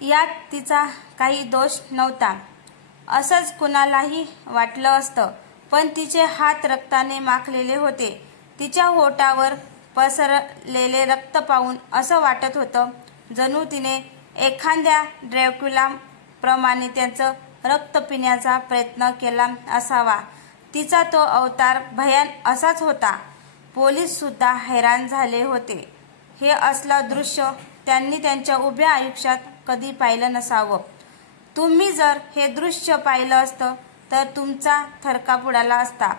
यात तिचा काही दोष नव्हता असंच कुणालाही वाटलं असतं, पण तिचे हात रक्ताने माखलेले होते. तिच्या होठावर पसरलेले रक्त पाहून असं वाटत होतं जणू तिने एखाद्या ड्रॅक्युला प्रमाणे त्यांचं रक्त पिण्याचा प्रयत्न केला असावा. तिचा तो अवतार भयान असाच होता. पोलीस सुद्धा हैराण झाले होते. हे असलं दृश्य त्यांनी त्यांच्या उभ्या आयुष्यात कधी पाहिलं नसावं. तुम्ही जर हे दृश्य पाहिलं असतं तर तुमचा थरकाप उडाला असता.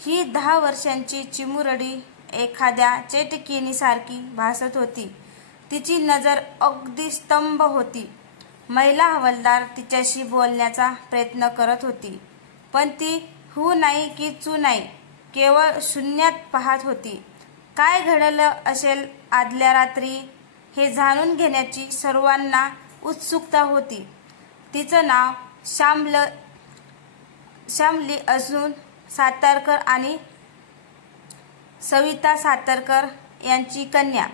ही 10 वर्षांची चिमुरडी एखाद्या चेटकिणीसारखी भासत होती. तिची नजर अगदी स्तंभ होती. महिला हवालदार तिच्याशी बोलण्याचा प्रयत्न करत होती, पण ती हू नाही की चू नाही, केवळ शून्यात पाहत होती. काय घडलं असेल आदल्या रात्री हे जाणून घेण्याची सर्वांना उत्सुकता होती. तिचं नाव श्यामली असून सातारकर आणि सविता सातारकर यांची कन्या.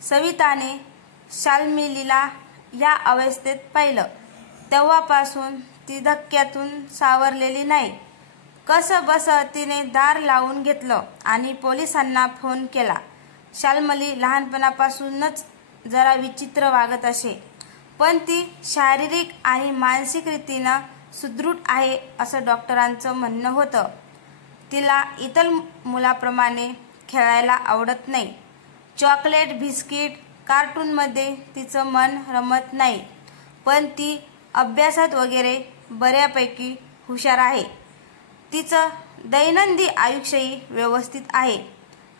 सविताने शाल्मलीला या अवस्थेत पाहिलं तेव्हापासून ती धक्क्यातून सावरलेली नाही. कसं बस तिने दार लावून घेतलं आणि पोलिसांना फोन केला. शाल्मली लहानपणापासूनच जरा विचित्र वागत असे, पण ती शारीरिक आणि मानसिक रीतीनं सुदृढ आहे असं डॉक्टरांचं म्हणणं होतं. तिला इतर मुलाप्रमाणे खेळायला आवडत नाही. चॉकलेट, बिस्किट, कार्टूनमध्ये तिचं मन रमत नाही, पण ती अभ्यासात वगैरे बऱ्यापैकी हुशार आहे. तिचं दैनंदिन आयुष्यही व्यवस्थित आहे.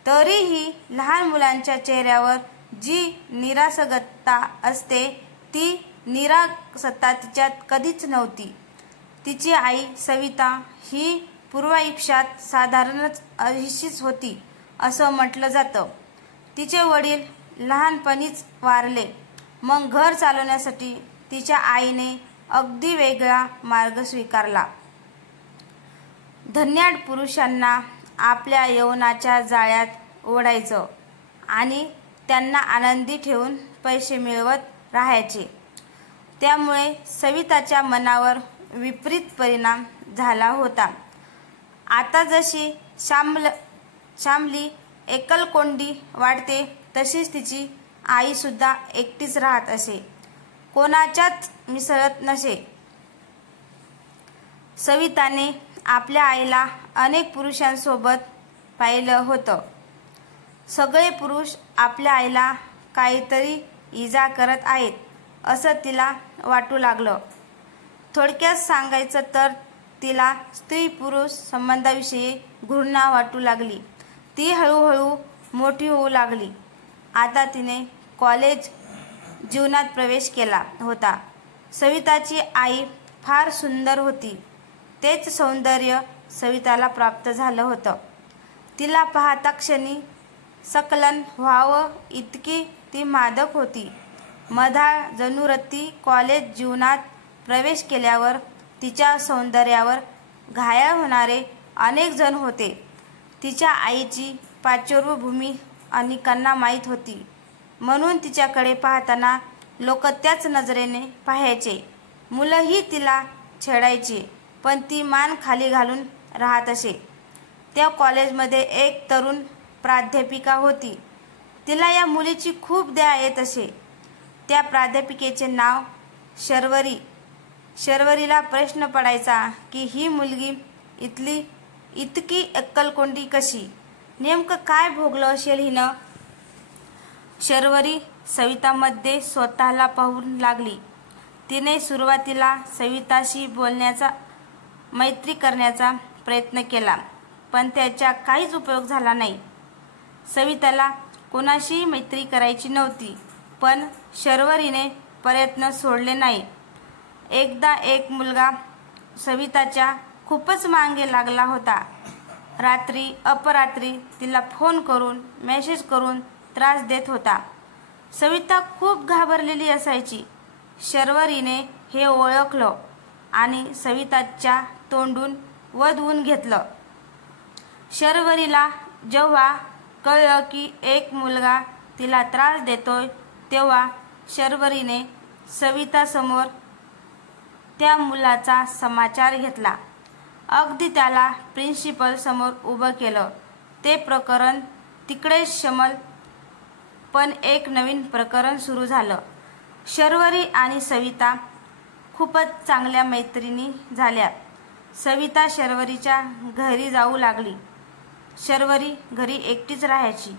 तरीही लहान मुलांच्या चेहऱ्यावर जी निरासक्तता असते ती निरासक्तता तिच्यात कधीच नव्हती. तिची आई सविता ही पूर्वायुष्यात साधारणच अशीच होती असं म्हटलं जातं. तिचे वडील लहानपणीच वारले. मग घर चालवण्यासाठी तिच्या आईने अगदी वेगळा मार्ग स्वीकारला. धन्याढ्य पुरुषांना आपल्या यौवनाच्या जाळ्यात ओढायचं आणि त्यांना आनंदी ठेवून पैसे मिळवत राहायचे. त्यामुळे सविताच्या मनावर विपरीत परिणाम झाला होता. आता जशी श्यामली एकलकोंडी वाटते तशीच तिची आई सुद्धा एकटीच राहत असे, कोणाच्याच मिसळत नसे. सविताने आपल्या आईला अनेक पुरुषांसोबत पाहिलं होतं. सगळे पुरुष आपल्या आईला काहीतरी इजा करत आहेत असं तिला वाटू लागलं. थोडक्यात सांगायचं तर तिला स्त्री पुरुष संबंधाविषयी घृणा वाटू लागली. ती हळूहळू मोठी होऊ लागली. आता तिने कॉलेज जीवनात प्रवेश केला होता. सविताची आई फार सुंदर होती. तेच सौंदर्य सविताला प्राप्त झालं होतं. तिला पाहता क्षणी संकलन व्हावं इतकी ती मादक होती. मधाळ जनुरती कॉलेज जीवनात प्रवेश केल्यावर तिच्या सौंदर्यावर घायाळ होणारे अनेक जण होते. तिच्या आईची पार्श्वभूमी अनेकांना माहीत होती, म्हणून तिच्याकडे पाहताना लोक त्याच नजरेने पाहायचे. मुलंही तिला छेडायची, पण ती मान खाली घालून राहत असे. त्या कॉलेजमध्ये एक तरुण प्राध्यापिका होती. तिला या मुलीची खूप दया येत असे. त्या प्राध्यापिकेचे नाव शर्वरी. शर्वरीला प्रश्न पडायचा की ही मुलगी इतकी अक्कलकोंडी कशी? नेमकं काय भोगलं असेल हिनं? शर्वरी सवितामध्ये स्वतःला पाहून लागली. तिने सुरुवातीला सविताशी बोलण्याचा, मैत्री करण्याचा प्रयत्न केला, पण त्याचा काहीच उपयोग झाला नाही. सविताला कोणाशीही मैत्री करायची नव्हती, पण शर्वरीने प्रयत्न सोडले नाही. एकदा एक मुलगा सविताच्या खूपच मागे लागला होता. रात्री अपरात्री तिला फोन करून मेसेज करून त्रास देत होता. सविता खूप घाबरलेली असायची. शर्वरीने हे ओळखलं आणि सविताच्या तोंडून वदवून घेतलं. शर्वरीला जेव्हा कळलं की एक मुलगा तिला त्रास देतोय, तेव्हा शर्वरीने सवितासमोर त्या मुलाचा समाचार घेतला. अगदी त्याला प्रिन्सिपल समोर उभं केलं. ते प्रकरण तिकडे शमल, पण एक नवीन प्रकरण सुरू झालं. शर्वरी आणि सविता खूपच चांगल्या मैत्रिणी झाल्या. सविता शर्वरीच्या घरी जाऊ लागली. शर्वरी घरी एकटीच राहायची.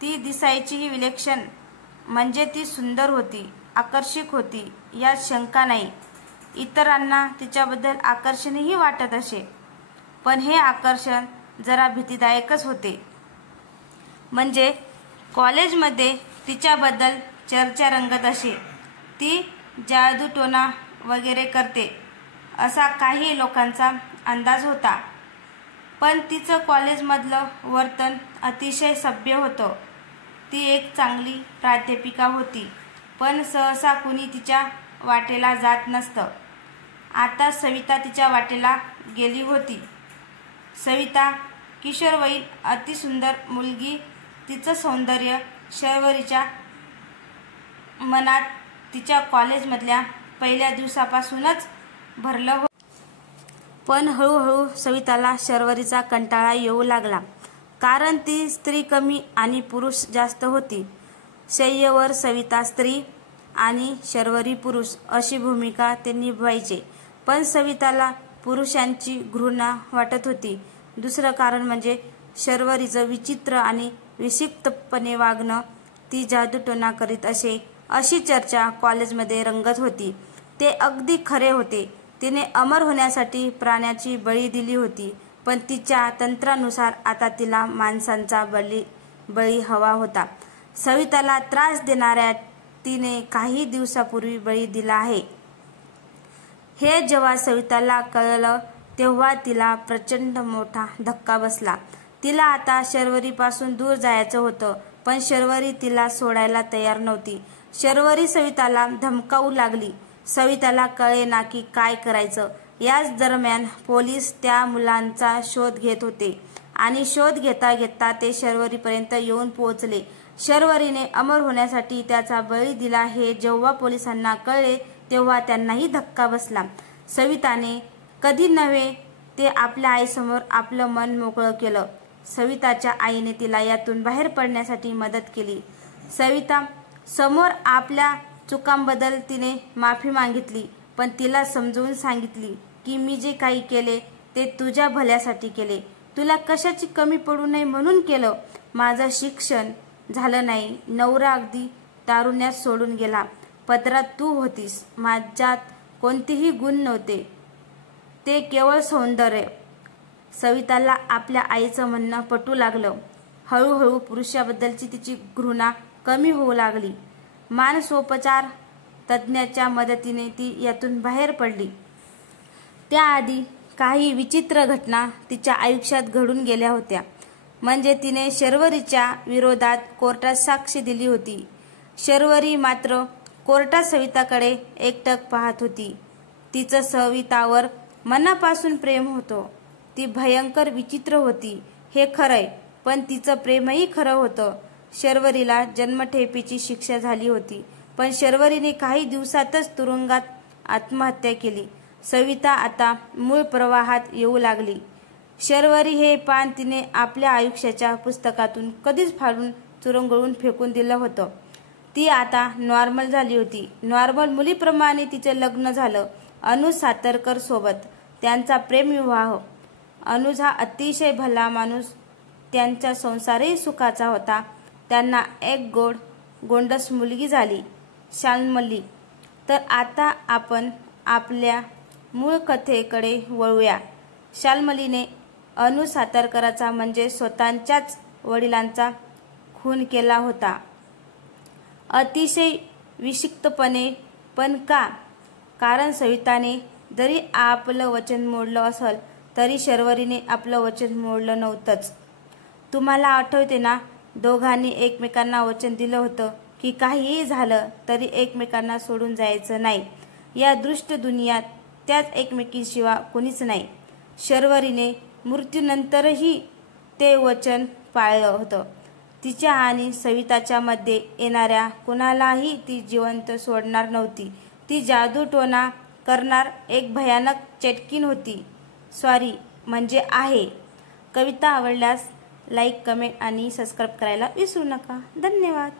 ती दिसायचीही विलक्षण, म्हणजे ती सुंदर होती, आकर्षक होती, यात शंका नाही. इतरांना तिच्याबद्दल आकर्षणही वाटत असे, पण हे आकर्षण जरा भीतीदायकच होते. म्हणजे कॉलेजमध्ये तिच्याबद्दल चर्चा रंगत असे. ती जादूटोणा वगैरे करते असा काही लोकांचा अंदाज होता. पण तिचं कॉलेजमधलं वर्तन अतिशय सभ्य होतं. ती एक चांगली प्राध्यापिका होती, पण सहसा कुणी तिच्या वाटेला जात नसतं. आता सविता तिच्या वाटेला गेली होती. सविता किशोरवयीन अतिसुंदर मुलगी. तिचं सौंदर्य शर्वरीच्या मनात तिच्या कॉलेजमधल्या पहिल्या दिवसापासूनच भरलं होतं. पण हळूहळू सविताला शर्वरीचा कंटाळा येऊ लागला, कारण ती स्त्री कमी आणि पुरुष जास्त होती. शय्येवर सविता स्त्री आणि शर्वरी पुरुष अशी भूमिका ते निभवायचे. पण सविताला पुरुषांची घृणा वाटत होती. दुसरं कारण म्हणजे शर्वरीचं विचित्र आणि विक्षिप्तपणे वागणं. ती जादूटोणा करीत असे अशी चर्चा कॉलेजमध्ये रंगत होती. ते अगदी खरे होते. तिने अमर होण्यासाठी प्राण्याची बळी दिली होती, पण तिच्या तंत्रानुसार आता तिला माणसांचा बळी हवा होता. सविताला त्रास देणाऱ्या तिने काही दिवसापूर्वी बळी दिला आहे. हे जेव्हा सविताला कळलं तेव्हा तिला प्रचंड मोठा धक्का बसला. तिला आता शर्वरीपासून दूर जायचं होतं, पण शर्वरी तिला सोडायला तयार नव्हती. शर्वरी सविताला धमकावू लागली. सविताला कळेना की काय करायचं. याच दरम्यान पोलीस त्या मुलांचा शोध घेत होते आणि शोध घेता घेता ते शर्वरीपर्यंत येऊन पोहोचले. शर्वरीने अमर होण्यासाठी त्याचा बळी दिला हे जेव्हा पोलिसांना कळले तेव्हा त्यांनाही धक्का बसला. सविताने कधी नव्हे ते आपल्या आईसमोर आपलं मन मोकळं केलं. सविताच्या आईने तिला यातून बाहेर पडण्यासाठी मदत केली. सविता समोर आपल्या चुकांबद्दल तिने माफी मागितली, पण तिला समजवून सांगितली की मी जे काही केले ते तुझ्या भल्यासाठी केले. तुला कशाची कमी पडू नये म्हणून केलं. माझं शिक्षण झालं नाही, नवरा अगदी तारुण्यात सोडून गेला, पदरात तू होतीस, माझ्यात कोणतेही गुण नव्हते, ते केवळ सौंदर्य. सविताला आपल्या आईचं म्हणणं पटू लागलं. हळूहळू पुरुषाबद्दलची तिची घृणा कमी होऊ लागली. मानसोपचार तज्ज्ञाच्या मदतीने ती यातून बाहेर पडली. त्याआधी काही विचित्र घटना तिच्या आयुष्यात घडून गेल्या होत्या. म्हणजे तिने शर्वरीच्या विरोधात कोर्टात साक्ष दिली होती. शर्वरी मात्र कोर्टात सविताकडे एकटक पाहत होती. तिचं सवितावर मनापासून प्रेम होतं. ती भयंकर विचित्र होती हे खरंय, पण तिचं प्रेमही खरं होतं. शर्वरीला जन्मठेपेची शिक्षा झाली होती, पण शर्वरीने काही दिवसातच तुरुंगात आत्महत्या केली. सविता आता मूळ प्रवाहात येऊ लागली. शर्वरी हे पान तिने आपल्या आयुष्याच्या पुस्तकातून कधीच फाडून चुरंगळून फेकून दिलं होतं. ती आता नॉर्मल झाली होती. नॉर्मल मुलीप्रमाणे तिचं लग्न झालं अनुज सातारकर सोबत. त्यांचा प्रेमविवाह. अनुज हा अतिशय भला माणूस. त्यांचा संसारही सुखाचा होता. त्यांना एक गोंडस मुलगी झाली, शाल्मली. तर आता आपण आपल्या मूळ कथेकडे वळूया. शाल्मलीने अनुज सातारकराचा म्हणजे स्वतःच्याच वडिलांचा खून केला होता. अतिशय विक्षिप्तपणे. पण का? कारण सविताने जरी आपलं वचन मोडलं असेल तरी शर्वरीने आपलं वचन मोडलं नव्हतंच. तुम्हाला आठवते ना, दोघांनी एकमेकांना वचन दिलं होतं की काहीही झालं तरी एकमेकांना सोडून जायचं नाही. या दृष्ट दुनियात त्याच एकमेकींशिवाय कोणीच नाही. शर्वरीने मृत्यूनंतरही ते वचन पाळलं होतं. तिच्या आणि सविताच्या मध्ये येणाऱ्या कुणालाही ती जिवंत सोडणार नव्हती. ती जादूटोणा करणार एक भयानक चेटकीण होती. सॉरी म्हणजे आहे. कविता आवडल्यास लाईक, कमेंट आणि सबस्क्राईब करायला विसरू नका. धन्यवाद.